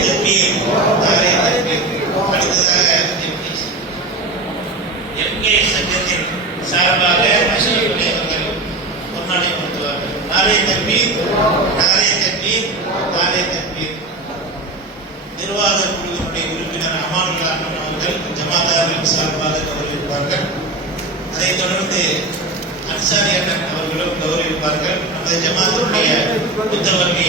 தக்பீர் நாரே சங்கத்தின் சார்பாக அவர்கள் நாரே நாரே நாரே நிர்வாக குழுவினுடைய உறுப்பினர் அமானுல்லா அண்ணன் அவர்கள் ஜமாதாரின் சார்பாக கௌரவிப்பார்கள் அதைத் தொடர்ந்து அன்சாரி அண்ணன் அவர்களும் கௌரவிப்பார்கள் நமது ஜமாத்துடைய புத்தவர்களை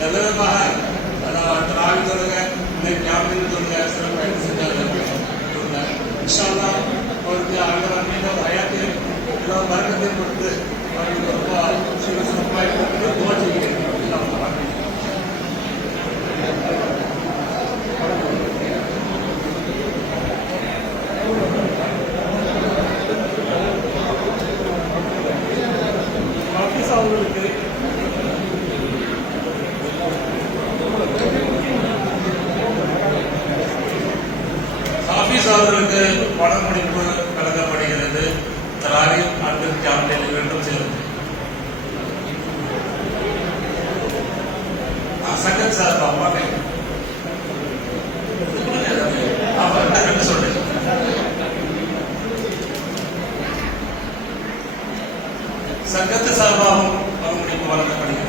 డెవలప్ ట్రావెల్ దొరగా క్యాంపింగ్ దొరగా ఇన్షాల్లా அவர்களுக்கு அவர்களுக்கு பணமுடிப்பு வழங்கப்படுகிறது. தலாரி அன்று கேம்பில் இரண்டும் சேர்ந்து சங்கத் சார் அம்மாவே அவர்கிட்ட ரெண்டு சொல்றேன். சங்கத்து சார்பாகவும் பணமுடிப்பு வழங்கப்படுகிறது.